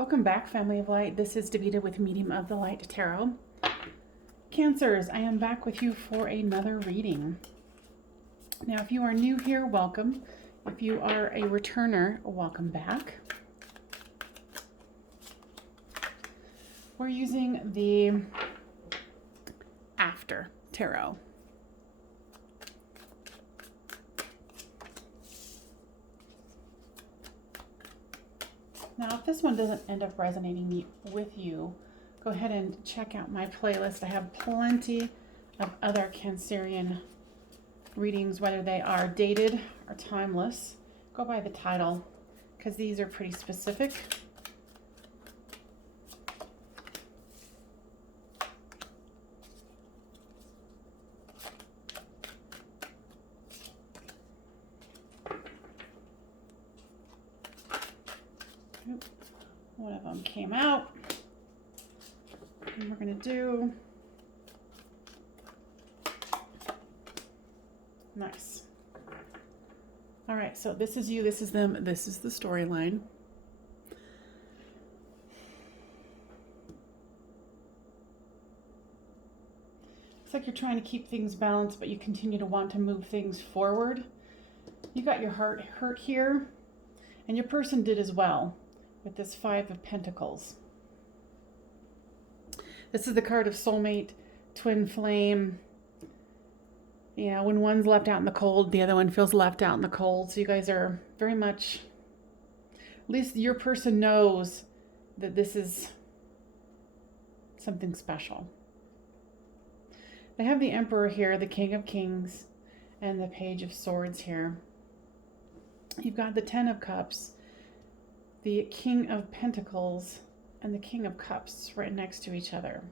Welcome back, Family of Light. This is Davida with Medium of the Light Tarot. Cancers, I am back with you for another reading. Now, if you are new here, welcome. If you are a returner, welcome back. We're using the After Tarot. Now, if this one doesn't end up resonating with you, go ahead and check out my playlist. I have plenty of other Cancerian readings, whether they are dated or timeless. Go by the title, because these are pretty specific. One of them came out, and we're going to do nice. All right, so this is you, this is them, this is the storyline. Looks like you're trying to keep things balanced, but you continue to want to move things forward. You got your heart hurt here, and your person did as well. With this Five of Pentacles. This is the card of soulmate, twin flame. Yeah, when one's left out in the cold, the other one feels left out in the cold. So you guys are very much, at least your person knows that this is something special. They have the Emperor here, the King of Kings, and the Page of Swords here. You've got the Ten of Cups, the King of Pentacles, and the King of Cups right next to each other.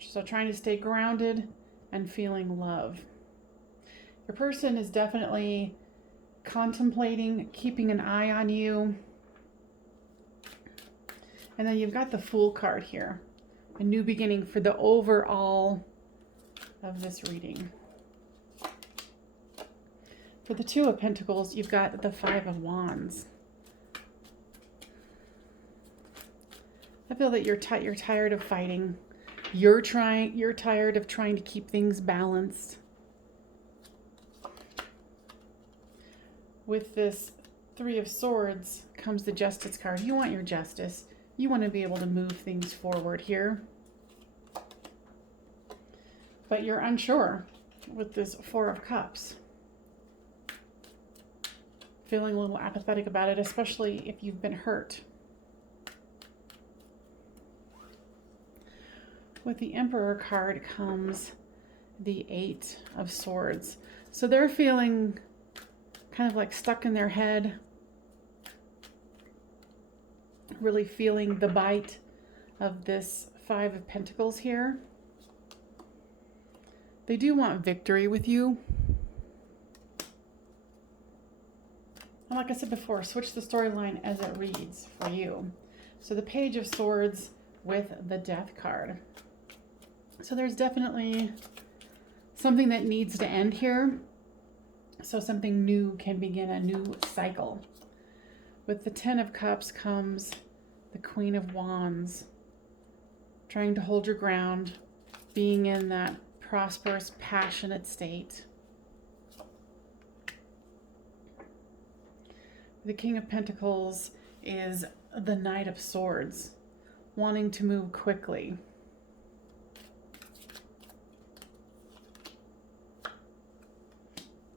So trying to stay grounded and feeling love. Your person is definitely contemplating, keeping an eye on you. And then you've got the Fool card here. A new beginning for the overall of this reading. For the Two of Pentacles, you've got the Five of Wands. I feel that you're tired of fighting. You're tired of trying to keep things balanced. With this Three of Swords comes the Justice card. You want your justice. You want to be able to move things forward here. But you're unsure with this Four of Cups. Feeling a little apathetic about it, especially if you've been hurt. With the Emperor card comes the Eight of Swords. So they're feeling kind of like stuck in their head, really feeling the bite of this Five of Pentacles here. They do want victory with you. And like I said before, switch the storyline as it reads for you. So the Page of Swords with the Death card. So there's definitely something that needs to end here, so something new can begin, a new cycle. With the Ten of Cups comes the Queen of Wands, trying to hold your ground, being in that prosperous, passionate state. The King of Pentacles is the Knight of Swords, wanting to move quickly.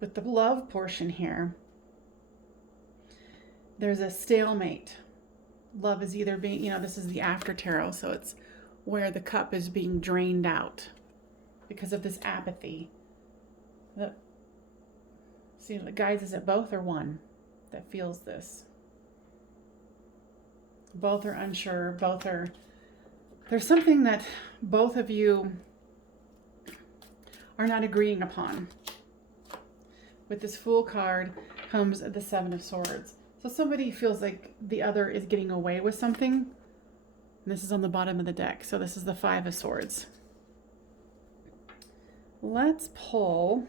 With the love portion here, there's a stalemate. Love is either being, this is the After Tarot, so it's where the cup is being drained out because of this apathy. See, guys, is it both or one that feels this? Both are unsure, there's something that both of you are not agreeing upon. With this Fool card comes the Seven of Swords. So somebody feels like the other is getting away with something. And this is on the bottom of the deck. So this is the Five of Swords. Let's pull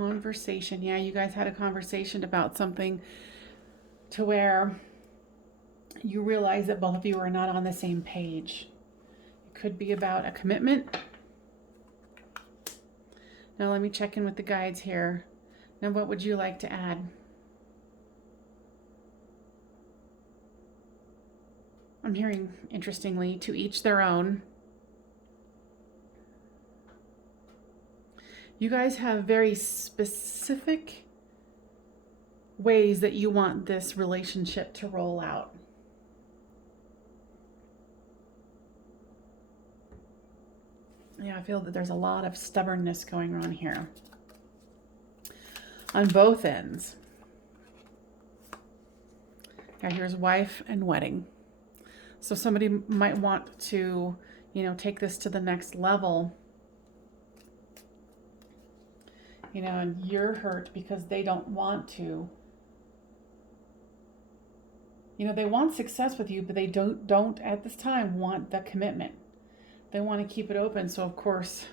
conversation. Yeah, you guys had a conversation about something to where you realize that both of you are not on the same page. It could be about a commitment. Now let me check in with the guides here. Now what would you like to add? I'm hearing, interestingly, to each their own. You guys have very specific ways that you want this relationship to roll out. Yeah, I feel that there's a lot of stubbornness going on here on both ends. Yeah, here's wife and wedding. So somebody might want to, take this to the next level. And you're hurt because they don't want to. They want success with you, but they don't at this time want the commitment. They want to keep it open. So of course,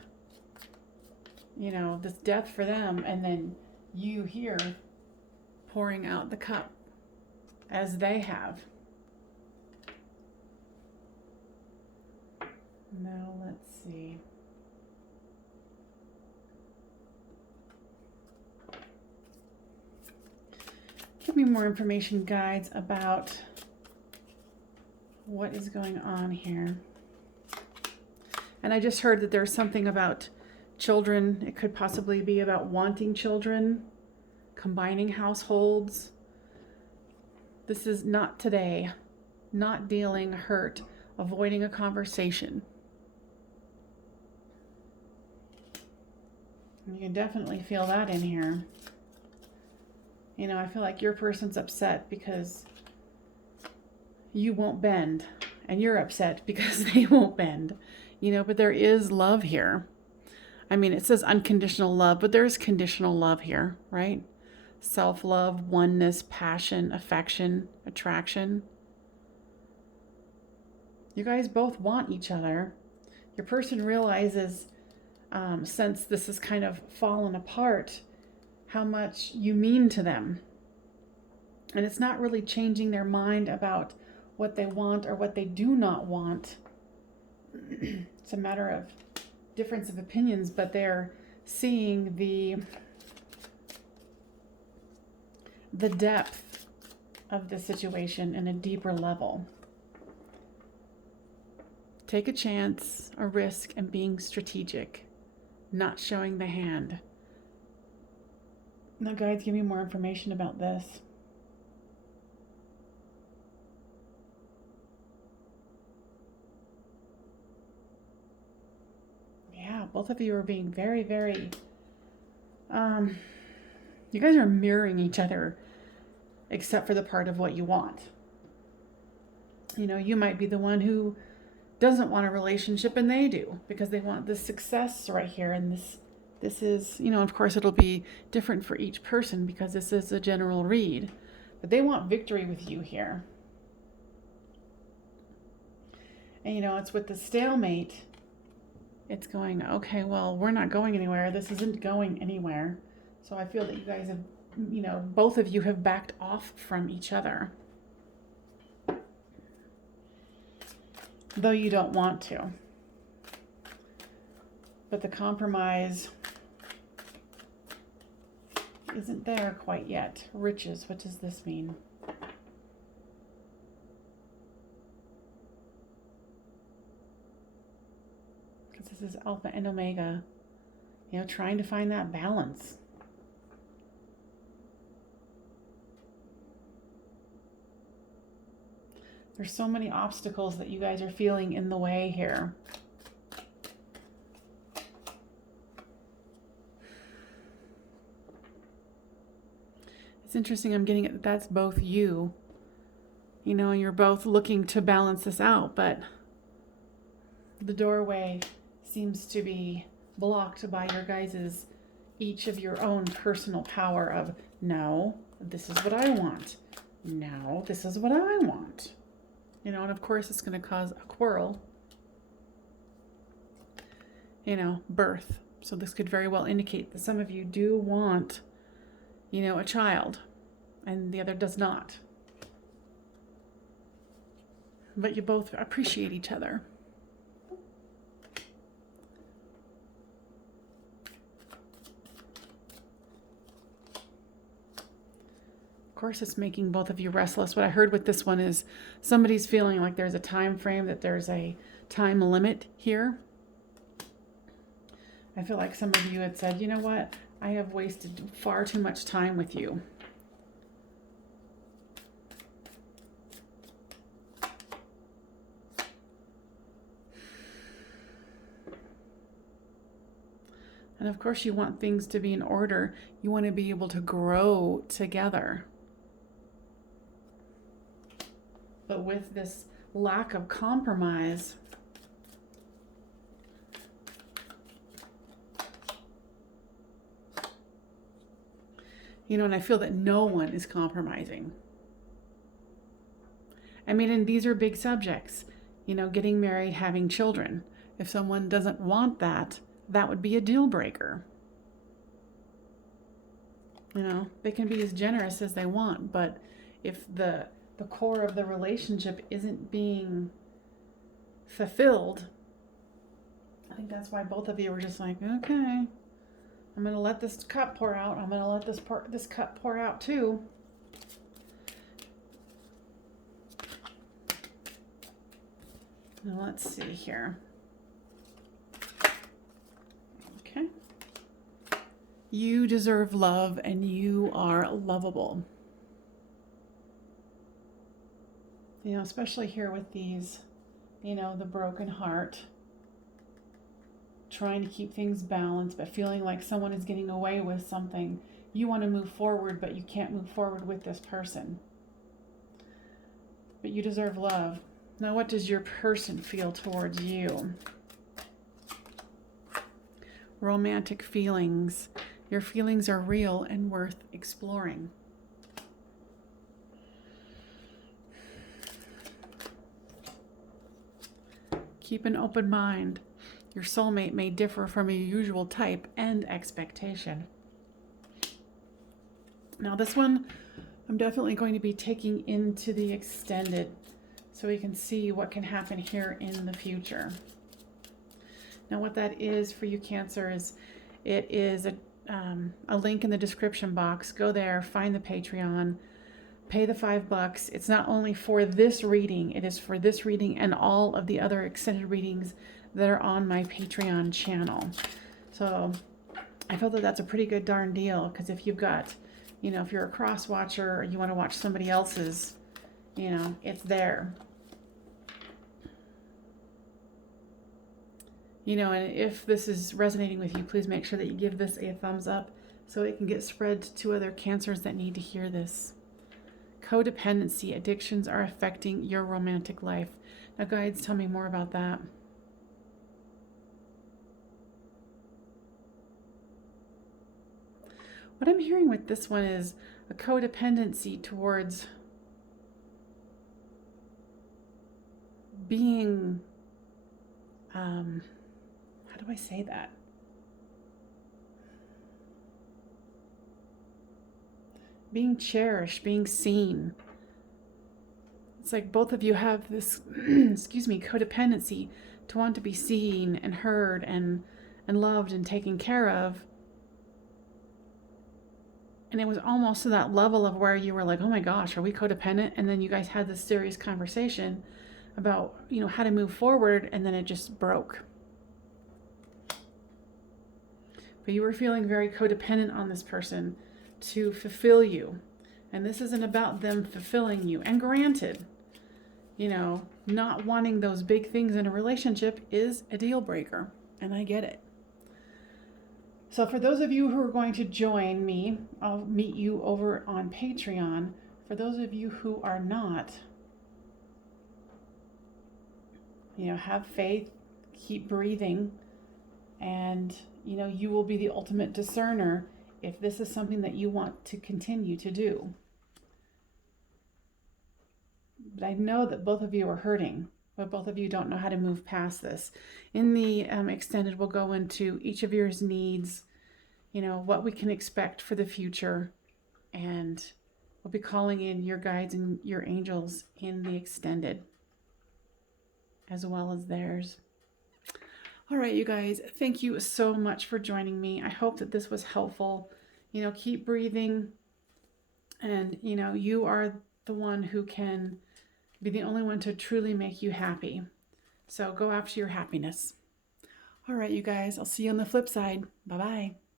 this death for them, and then you here pouring out the cup as they have. Now let's see. Give me more information, guides, about what is going on here. And I just heard that there's something about children. It could possibly be about wanting children, combining households. This is not today. Not dealing, hurt, avoiding a conversation. You can definitely feel that in here. I feel like your person's upset because you won't bend, and you're upset because they won't bend, but there is love here. I mean, it says unconditional love, but there's conditional love here, right? Self-love, oneness, passion, affection, attraction. You guys both want each other. Your person realizes, since this has kind of fallen apart, how much you mean to them. And it's not really changing their mind about what they want or what they do not want. It's a matter of difference of opinions, but they're seeing the depth of the situation in a deeper level. Take a chance, a risk, and being strategic, not showing the hand. Now, guides, give me more information about this. Yeah, both of you are being very, very, you guys are mirroring each other, except for the part of what you want. You might be the one who doesn't want a relationship, and they do, because they want this success right here. And this is, of course it'll be different for each person because this is a general read, but they want victory with you here. And it's with the stalemate, it's going, okay, well, we're not going anywhere. This isn't going anywhere. So I feel that you guys have, both of you have backed off from each other. Though you don't want to. But the compromise isn't there quite yet. Riches, what does this mean? Because this is Alpha and Omega. Trying to find that balance. There's so many obstacles that you guys are feeling in the way here. It's interesting, I'm getting it, that's both you. You're both looking to balance this out, but the doorway seems to be blocked by your guys' each of your own personal power of, no, this is what I want. No, this is what I want. And of course it's going to cause a quarrel. Birth, So this could very well indicate that some of you do want, a child, and the other does not. But you both appreciate each other. Of course, it's making both of you restless. What I heard with this one is somebody's feeling like there's a time frame, that there's a time limit here. I feel like some of you had said, you know what? I have wasted far too much time with you. And of course, you want things to be in order. You want to be able to grow together. But with this lack of compromise, and I feel that no one is compromising. I mean, and these are big subjects, getting married, having children. If someone doesn't want that, that would be a deal breaker. They can be as generous as they want, but if the core of the relationship isn't being fulfilled, I think that's why both of you were just like, okay, I'm going to let this cup pour out. I'm going to let this cup pour out too. Now let's see here. Okay. You deserve love and you are lovable. Especially here with these, the broken heart, trying to keep things balanced, but feeling like someone is getting away with something. You want to move forward, but you can't move forward with this person. But you deserve love. Now, what does your person feel towards you? Romantic feelings. Your feelings are real and worth exploring. Keep an open mind. Your soulmate may differ from your usual type and expectation. Now this one, I'm definitely going to be taking into the extended so we can see what can happen here in the future. Now what that is for you Cancer is, it is a link in the description box. Go there, find the Patreon, pay the $5. It's not only for this reading, it is for this reading and all of the other extended readings that are on my Patreon channel. So I felt that that's a pretty good darn deal, because if you've got, if you're a cross watcher or you want to watch somebody else's, it's there. And if this is resonating with you, please make sure that you give this a thumbs up so it can get spread to other Cancers that need to hear this. Codependency, addictions are affecting your romantic life. Now, guides, tell me more about that. What I'm hearing with this one is a codependency towards being, how do I say that? Being cherished, being seen. It's like both of you have this, codependency to want to be seen and heard and loved and taken care of. And it was almost to that level of where you were like, oh my gosh, are we codependent? And then you guys had this serious conversation about, how to move forward, and then it just broke. But you were feeling very codependent on this person to fulfill you. And this isn't about them fulfilling you. And granted, not wanting those big things in a relationship is a deal breaker. And I get it. So for those of you who are going to join me, I'll meet you over on Patreon. For those of you who are not, have faith, keep breathing, and, you will be the ultimate discerner if this is something that you want to continue to do. But I know that both of you are hurting. but both of you don't know how to move past this. In the extended, we'll go into each of your needs, you know, what we can expect for the future, and we'll be calling in your guides and your angels in the extended as well as theirs. All right, you guys, thank you so much for joining me. I hope that this was helpful. You know, keep breathing, and you know, you are the one who can be the only one to truly make you happy. So go after your happiness. All right, you guys, I'll see you on the flip side. Bye-bye.